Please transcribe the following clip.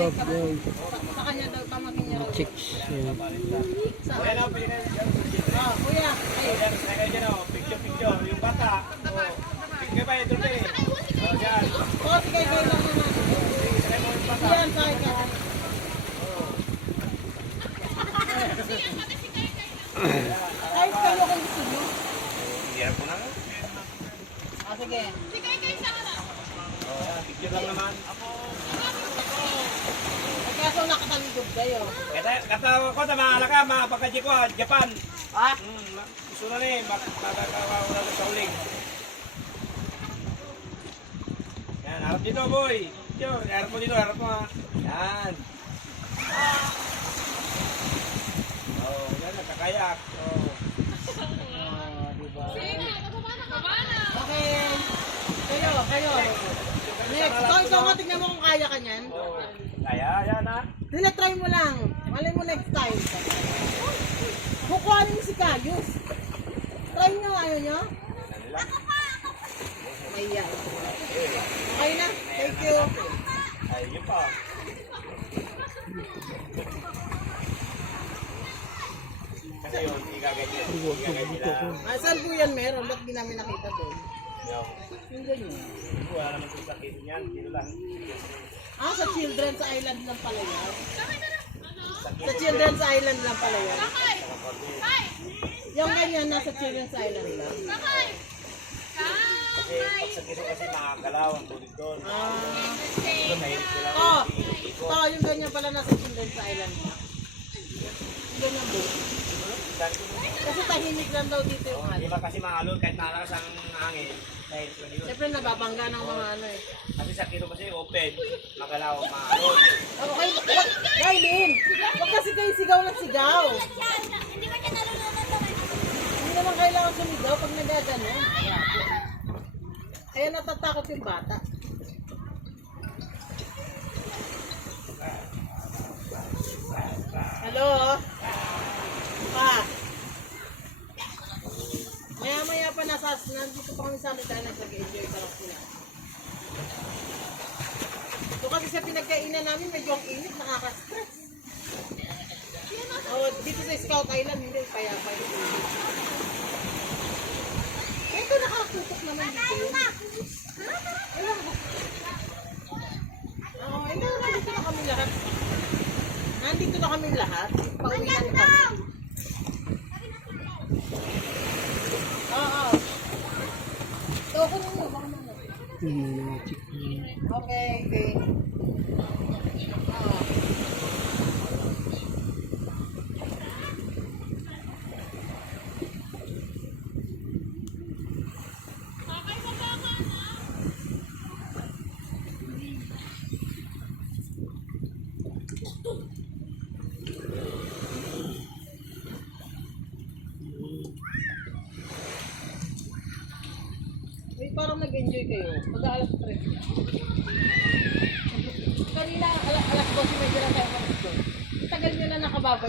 Love boy. Sa kanya daw, pamangkin niya raw. Chicks. Yan. Saan? Oh, kuya. Ay. Picture. Yung bata. Picture ba ito rin? Yan. Oh, sige, kayo lang naman. Yan, sakay ka. Kahit kayo kung gusto nyo. Hirap ko na. Ah, sige. Picture lang naman. Ay, kaso nakataligod kayo. Katawa ko, tamahala ka, mga pagkadji ko, Japan. Ah? Gusto na rin, makakawala na sa uling. Yan, harap dito, boy. Picture, harap mo dito, harap mo ha. Yan. Oh, yan, nakakayak. Oh. Diba? Okay. Kayo. Next. Ikaw nga, tignan mo kung kaya ka niyan. Oh. Kaya, yan ha. Dila, try mo lang. Malay mo next time. Kukuhanin mo si Kayus. Try nyo, ayaw nyo? Maya. Okay na. Thank you. Ay, yun pa. Kasi yun, igaganyan. Ah, saan po yan meron? Ba't di namin nakita doon? Yung ganyan. Wala naman sa sakit niyan, dito lang. Ah, sa Children's Island lang pala yan. Sa Children's Island lang pala yan. Yung ganyan, nasa Children's Island lang. Kasi pag sa kilo kasi nakakalaw ang tubig doon. Ah. Doon mahilig sila. Yung ganyan pala nasa Children's Island lang. Yung ganyan po. Kasi tahimik lang daw dito yung Di ano. ba kasi maalon kahit nalakas ang hangin. Dahil sa yun. Siyempre nababangga ng mga ano eh. Kasi sa kilo kasi open, magalaw, maalon. Okay, Kailin! Huwag kasi kayo sigaw ng sigaw. Hindi naman kailangan sumigaw pag nagagano. Kaya natatakot yung bata. Hello? Maya-maya pa nandito pa kami sa amin dahil nag-enjoy pa lang sila. So kasi sa pinagkainan namin medyo ang init, nakaka-stress. Oh, dito sa Scout Island, hindi, payapa yung init. Ito nakatutok naman dito yun. Ewan ko. Oh, nandito na kami lahat. Nandito na kami lahat. Pauwi na kami. Oo. So, kung ano, baka naman. Okay. Uy, parang nag-enjoy kayo. Mag-aalas 3. Kanina, alas 12 medyo na tayo mag-enjoy. Tagal nyo na nakababay.